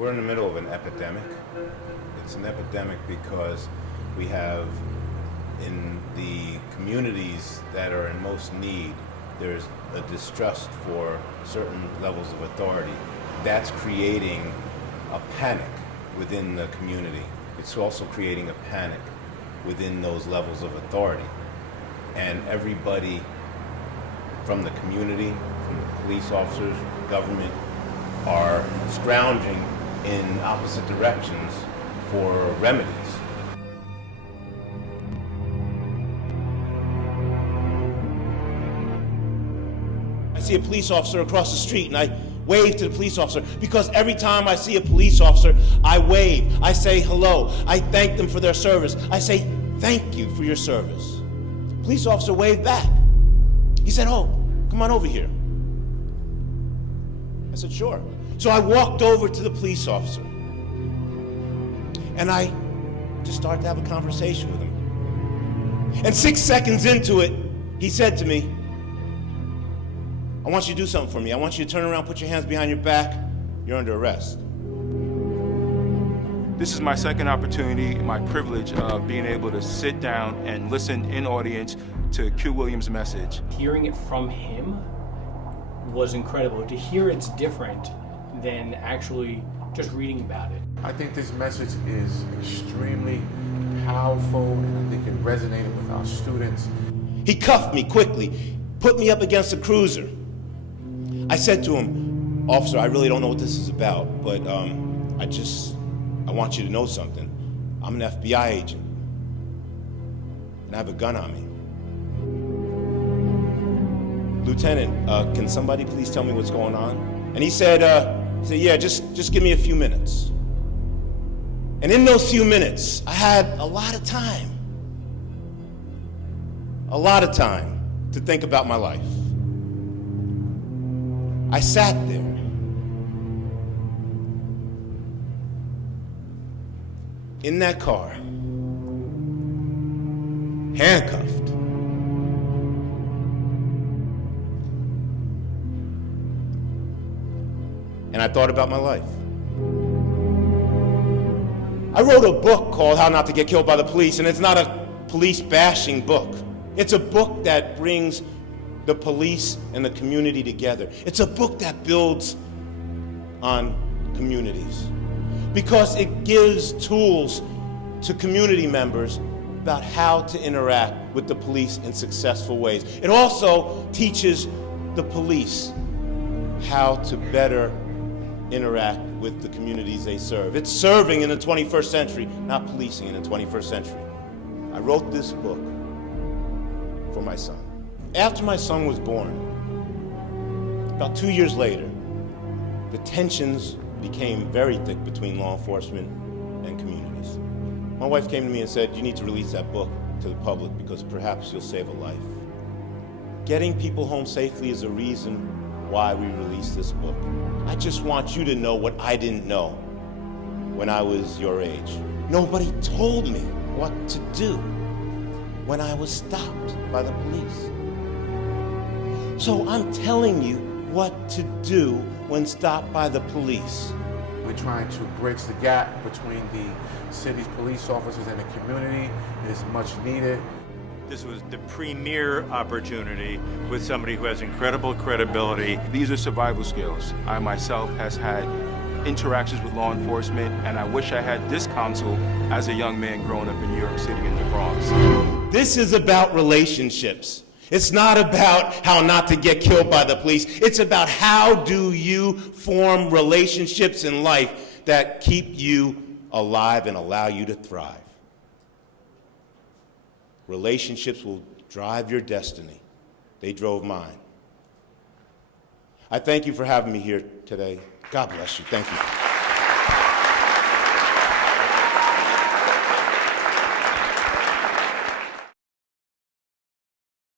We're in the middle of an epidemic. It's an epidemic because we have, in the communities that are in most need, there's a distrust for certain levels of authority. That's creating a panic within the community. It's also creating a panic within those levels of authority. And everybody from the community, from the police officers, government, are scrounging in opposite directions for remedies. I see a police officer across the street and I wave to the police officer, because every time I see a police officer, I wave, I say hello, I thank them for their service, I say thank you for your service. Police officer waved back. He said, "Oh, come on over here." I said, "Sure." So I walked over to the police officer and I just started to have a conversation with him. And 6 seconds into it, he said to me, "I want you to do something for me. I want you to turn around, put your hands behind your back. You're under arrest." This is my second opportunity, my privilege of being able to sit down and listen in audience to Q Williams' message. Hearing it from him was incredible. To hear it's different than actually just reading about it. I think this message is extremely powerful, and I think it resonated with our students. He cuffed me quickly, put me up against a cruiser. I said to him, "Officer, I really don't know what this is about, but I want you to know something. I'm an FBI agent, and I have a gun on me. Lieutenant, can somebody please tell me what's going on?" And he said, "Yeah, just give me a few minutes." And in those few minutes, I had a lot of time to think about my life. I sat there. In that car, handcuffed. And I thought about my life. I wrote a book called How Not to Get Killed by the Police, and it's not a police bashing book. It's a book that brings the police and the community together. It's a book that builds on communities, because it gives tools to community members about how to interact with the police in successful ways. It also teaches the police how to better interact with the communities they serve. It's serving in the 21st century, not policing in the 21st century. I wrote this book for my son. After my son was born, about 2 years later, the tensions became very thick between law enforcement and communities. My wife came to me and said, "You need to release that book to the public because perhaps you'll save a life." Getting people home safely is a reason why we released this book. I just want you to know what I didn't know when I was your age. Nobody told me what to do when I was stopped by the police. So I'm telling you what to do when stopped by the police. We're trying to bridge the gap between the city's police officers and the community. It is much needed. This was the premier opportunity with somebody who has incredible credibility. These are survival skills. I myself has had interactions with law enforcement, and I wish I had this counsel as a young man growing up in New York City in the Bronx. This is about relationships. It's not about how not to get killed by the police. It's about how do you form relationships in life that keep you alive and allow you to thrive. Relationships will drive your destiny. They drove mine. I thank you for having me here today. God bless you. Thank you.